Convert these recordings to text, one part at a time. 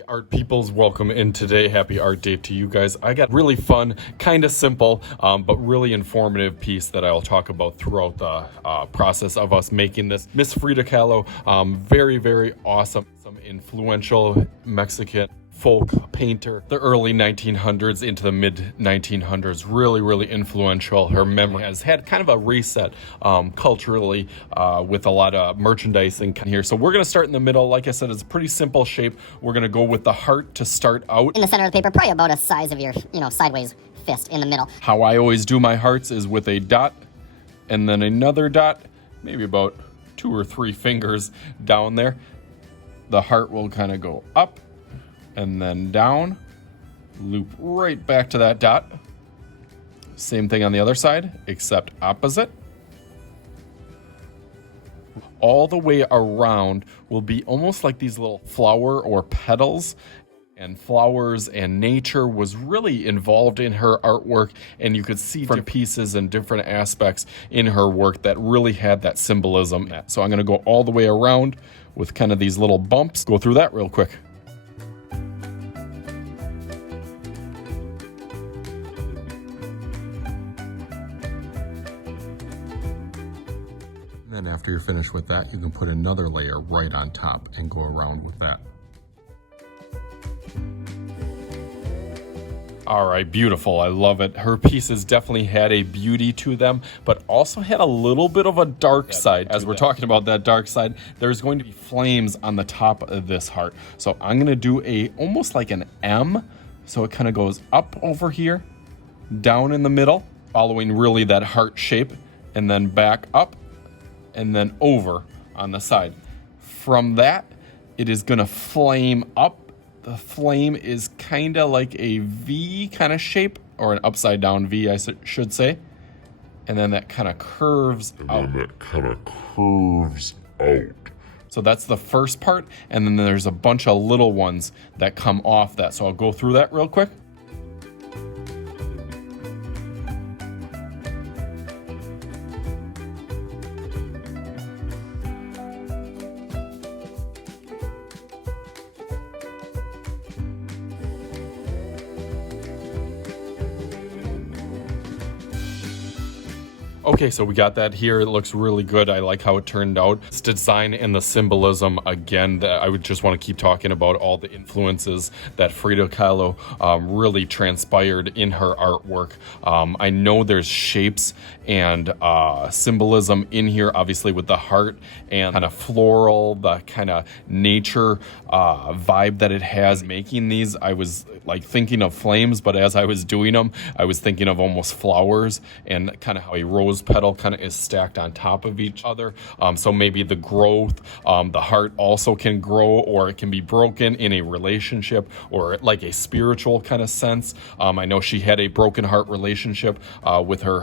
Hey art peoples, welcome in today. Happy art day to you guys. I got really fun, kind of simple, but really informative piece that I'll talk about throughout the process of us making this. Miss Frida Kahlo, very, very awesome, some influential Mexican folk painter, the early 1900s into the mid 1900s, really influential. Her memory has had kind of a reset culturally with a lot of merchandising here. So we're going to start in the middle. Like I said, it's a pretty simple shape. We're going to go with the heart to start out. In the center of the paper, probably about a size of your, sideways fist in the middle. How I always do my hearts is with a dot and then another dot, maybe about 2 or 3 fingers down there. The heart will kind of go up and then down, loop right back to that dot. Same thing on the other side, except opposite. All the way around will be almost like these little flower or petals. And flowers and nature was really involved in her artwork, and you could see different pieces and different aspects in her work that really had that symbolism. So I'm going to go all the way around with kind of these little bumps. Go through that real quick. Then after you're finished with that, you can put another layer right on top and go around with that. All right, beautiful. I love it. Her pieces definitely had a beauty to them, but also had a little bit of a dark side. As we're talking about that dark side, there's going to be flames on the top of this heart. So I'm going to do almost like an M. So it kind of goes up over here, down in the middle, following really that heart shape, and then back up, and then over on the side. From that, it is going to flame up. The flame is kind of like a V kind of shape, or an upside down V, I should say. And then that kind of curves out. So that's the first part, and then there's a bunch of little ones that come off that. So I'll go through that real quick. Okay, so we got that here. It looks really good. I like how it turned out. It's design and the symbolism, again, that I would just want to keep talking about all the influences that Frida Kahlo really transpired in her artwork. I know there's shapes and symbolism in here, obviously with the heart and kind of floral, the kind of nature vibe that it has. Making these, I was like thinking of flames, but as I was doing them, I was thinking of almost flowers and kind of how a rose petal kind of is stacked on top of each other. So maybe the growth, the heart also can grow, or it can be broken in a relationship or like a spiritual kind of sense. I know she had a broken heart relationship with her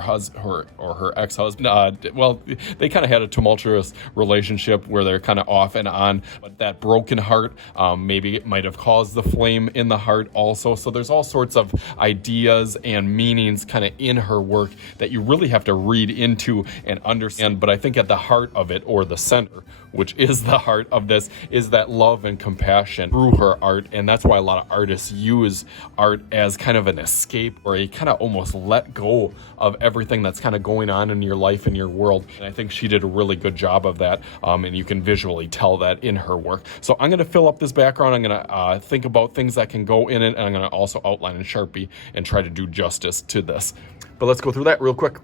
ex-husband. Well, they kind of had a tumultuous relationship where they're kind of off and on, but that broken heart, maybe it might have caused the flame in the heart also. So there's all sorts of ideas and meanings kind of in her work that you really have to read into and understand. But I think at the heart of it, or the center, which is the heart of this, is that love and compassion through her art. And that's why a lot of artists use art as kind of an escape, or a kind of almost let go of everything that's kind of going on in your life and your world. And I think she did a really good job of that. And you can visually tell that in her work. So I'm going to fill up this background. I'm going to think about things that can go in it. And I'm going to also outline in Sharpie and try to do justice to this. But let's go through that real quick.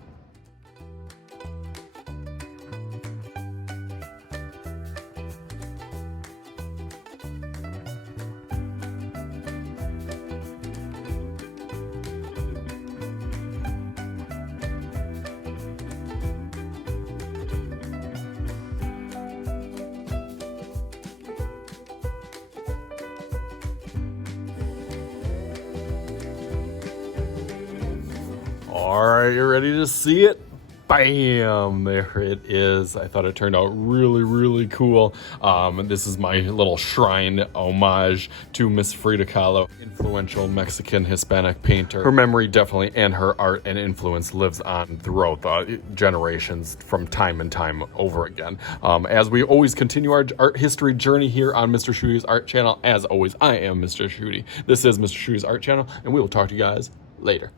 All right, you ready to see it? Bam! There it is. I thought it turned out really, really cool. This is my little shrine homage to Miss Frida Kahlo, influential Mexican Hispanic painter. Her memory definitely, and her art and influence lives on throughout the generations from time and time over again. As we always continue our art history journey here on Mr. Shooty's Art Channel, as always, I am Mr. Shooty. This is Mr. Shooty's Art Channel, and we will talk to you guys later.